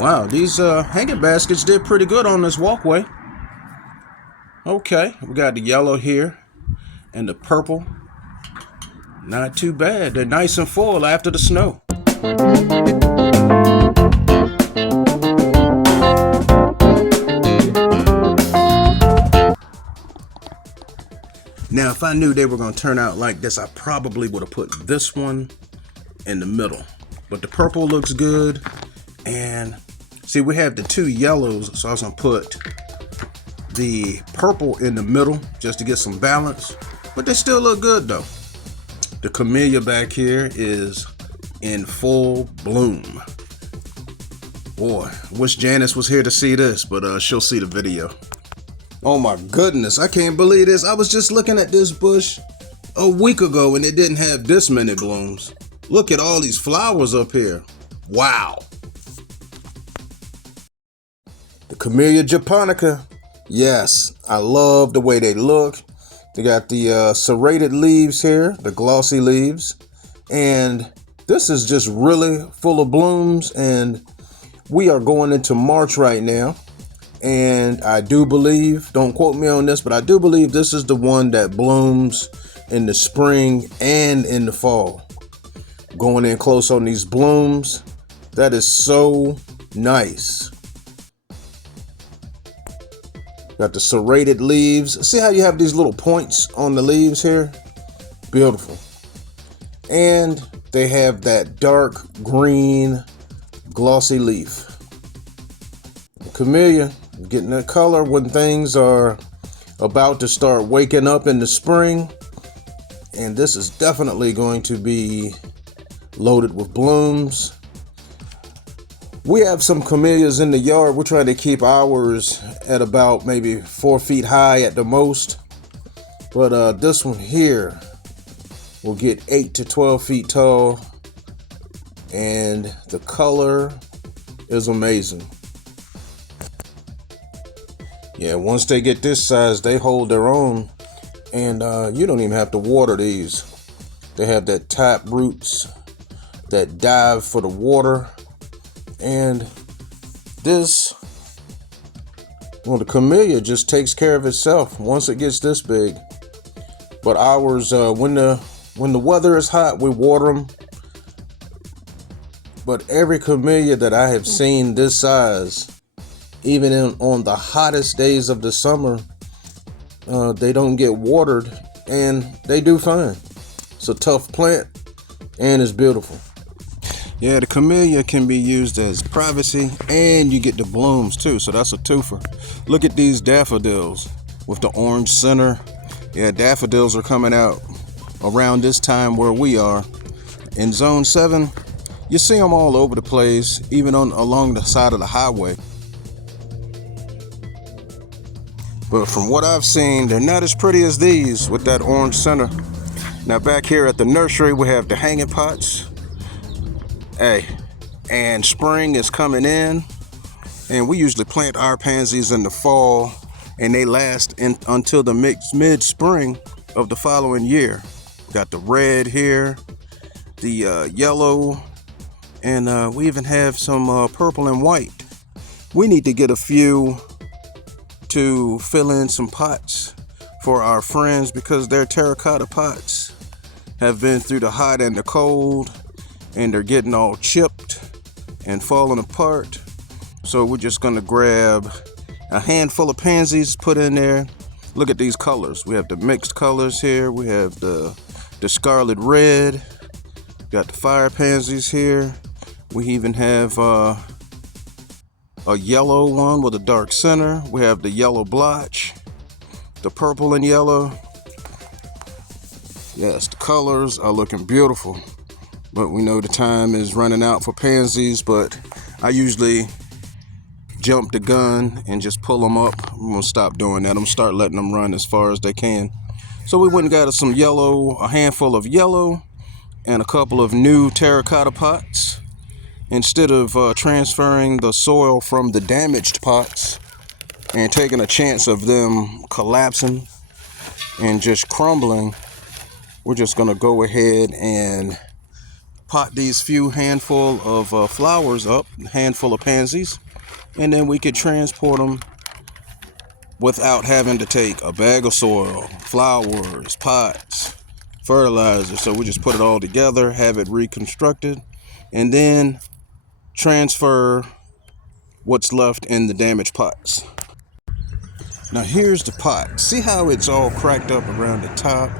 Wow, these hanging baskets did pretty good on this walkway. Okay, we got the yellow here and the purple. Not too bad. They're nice and full after the snow. Now, if I knew they were going to turn out like this, I probably would have put this one in the middle. But the purple looks good. And see, we have the two yellows, so I was going to put the purple in the middle just to get some balance. But they still look good, though. The camellia back here is in full bloom. Boy, wish Janice was here to see this, but she'll see the video. Oh my goodness, I can't believe this. I was just looking at this bush a week ago and it didn't have this many blooms. Look at all these flowers up here. Wow. The Camellia japonica. Yes, I love the way they look. They got the serrated leaves here, the glossy leaves. And this is just really full of blooms. And we are going into March right now. And I do believe, don't quote me on this, but I do believe this is the one that blooms in the spring and in the fall. Going in close on these blooms. That is so nice. Got the serrated leaves. See how you have these little points on the leaves here? Beautiful. And they have that dark green glossy leaf. The camellia, getting that color when things are about to start waking up in the spring. And this is definitely going to be loaded with blooms. We have some camellias in the yard. We're trying to keep ours at about maybe 4 feet high at the most. But this one here will get 8 to 12 feet tall. And the color is amazing. Yeah, once they get this size, they hold their own. And you don't even have to water these. They have that tap roots that dive for the water. And this, well, the camellia just takes care of itself once it gets this big. But ours, when the weather is hot, we water them. But every camellia that I have seen this size, even on the hottest days of the summer, they don't get watered and they do fine. It's a tough plant and it's beautiful. Yeah, the camellia can be used as privacy and you get the blooms too, so that's a twofer. Look at these daffodils with the orange center. Yeah, daffodils are coming out around this time where we are. In zone 7, you see them all over the place, even along the side of the highway. But from what I've seen, they're not as pretty as these with that orange center. Now back here at the nursery, we have the hanging pots. Hey, and spring is coming in, and we usually plant our pansies in the fall, and they last until the mid-spring of the following year. Got the red here, the yellow, and we even have some purple and white. We need to get a few to fill in some pots for our friends because their terracotta pots have been through the hot and the cold. And they're getting all chipped and falling apart. So we're just gonna grab a handful of pansies, put in there. Look at these colors. We have the mixed colors here. We have the scarlet red. Got the fire pansies here. We even have a yellow one with a dark center. We have the yellow blotch, the purple and yellow. Yes, the colors are looking beautiful. But we know the time is running out for pansies, but I usually jump the gun and just pull them up. I'm gonna stop doing that. I'm gonna start letting them run as far as they can. So we went and got us some yellow, a handful of yellow, and a couple of new terracotta pots. Instead of transferring the soil from the damaged pots and taking a chance of them collapsing and just crumbling, we're just gonna go ahead and pot these few handful of flowers up, handful of pansies, and then we could transport them without having to take a bag of soil, flowers, pots, fertilizer. So we just put it all together, have it reconstructed, and then transfer what's left in the damaged pots. Now here's the pot. See how it's all cracked up around the top,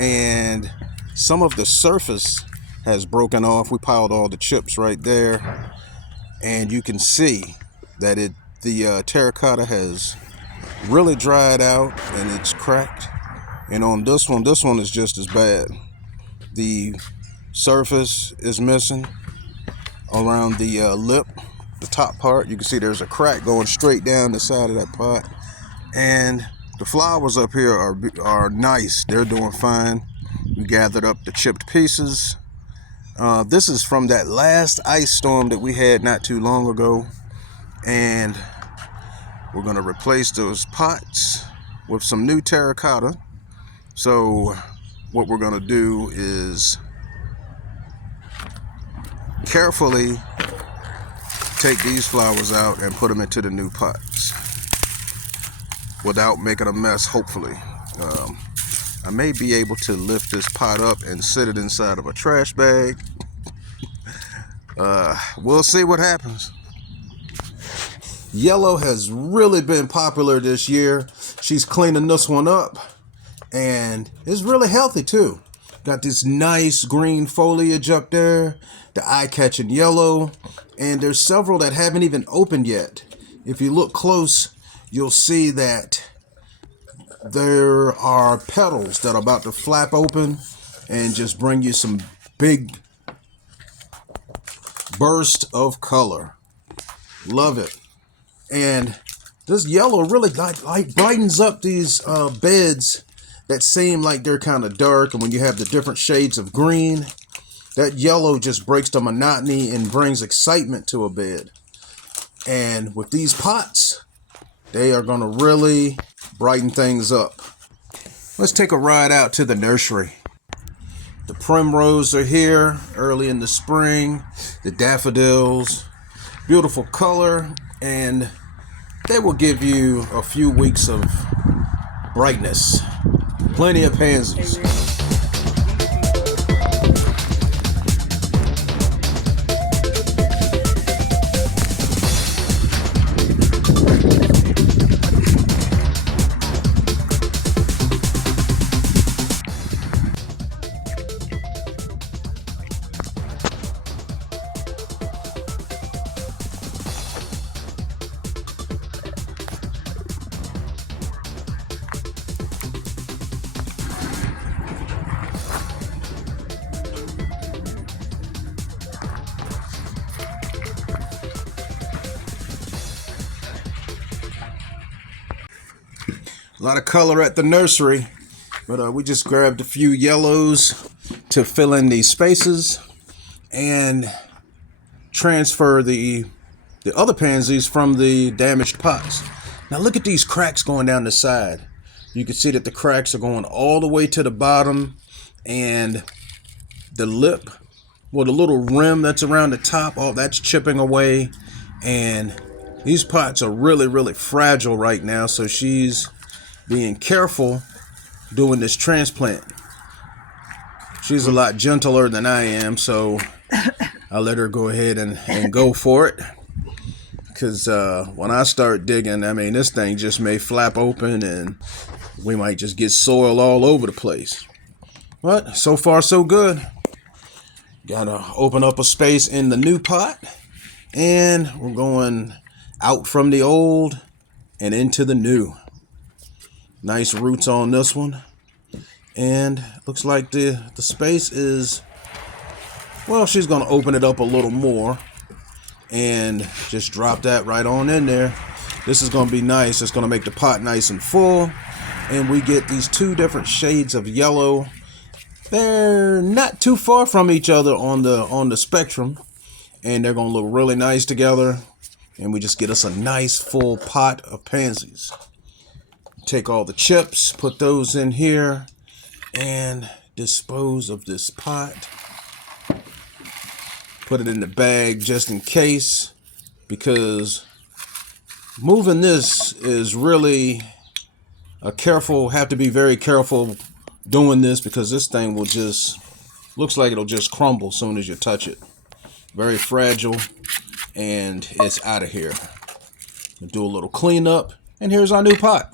and some of the surface has broken off. We piled all the chips right there, and you can see that the terracotta has really dried out and it's cracked. And on this one is just as bad. The surface is missing around the lip, the top part. You can see there's a crack going straight down the side of that pot. And the flowers up here are nice. They're doing fine. We gathered up the chipped pieces. This is from that last ice storm that we had not too long ago. And we're going to replace those pots with some new terracotta. So what we're going to do is carefully take these flowers out and put them into the new pots without making a mess, hopefully. I may be able to lift this pot up and sit it inside of a trash bag. We'll see what happens. Yellow has really been popular this year. She's cleaning this one up, and it's really healthy too. Got this nice green foliage up there, the eye-catching yellow, and there's several that haven't even opened yet. If you look close, you'll see that there are petals that are about to flap open and just bring you some big burst of color. Love it. And this yellow really like brightens up these beds that seem like they're kind of dark. And when you have the different shades of green, that yellow just breaks the monotony and brings excitement to a bed. And with these pots, they are going to really brighten things up. Let's take a ride out to the nursery. The primroses are here early in the spring. The daffodils, beautiful color, and they will give you a few weeks of brightness. Plenty of pansies. A lot of color at the nursery, but we just grabbed a few yellows to fill in these spaces and transfer the other pansies from the damaged pots. Now look at these cracks going down the side. You can see that the cracks are going all the way to the bottom, and the lip, well, the little rim that's around the top, all that's chipping away. And these pots are really, really fragile right now, so she's being careful doing this transplant. She's a lot gentler than I am, so I let her go ahead and go for it. Because when I start digging, I mean, this thing just may flap open and we might just get soil all over the place. But so far, so good. Gotta open up a space in the new pot, and we're going out from the old and into the new. Nice roots on this one, and looks like the space is, well, she's going to open it up a little more and just drop that right on in there. This is going to be nice. It's going to make the pot nice and full, and we get these two different shades of yellow. They're not too far from each other on the spectrum, and they're going to look really nice together, and we just get us a nice full pot of pansies. Take all the chips, put those in here, and dispose of this pot. Put it in the bag just in case, because moving this is really have to be very careful doing this, because this thing will just, looks like it'll just crumble as soon as you touch it. Very fragile, and it's out of here. We'll do a little cleanup, and here's our new pot.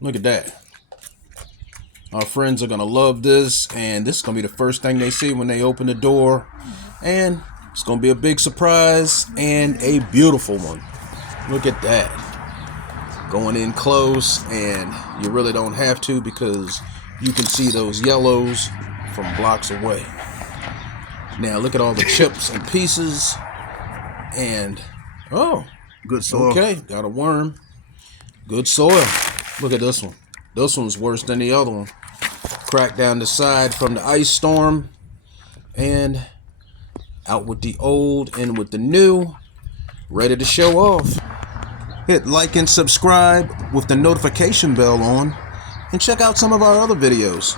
Look at that. Our friends are gonna love this, and this is gonna be the first thing they see when they open the door, and it's gonna be a big surprise and a beautiful one. Look at that. Going in close, and you really don't have to, because you can see those yellows from blocks away. Now look at all the chips and pieces, and oh, good soil. Okay, got a worm. Good soil. Look at this one. This one's worse than the other one. Cracked down the side from the ice storm, and out with the old and with the new, ready to show off. Hit like and subscribe with the notification bell on, and check out some of our other videos.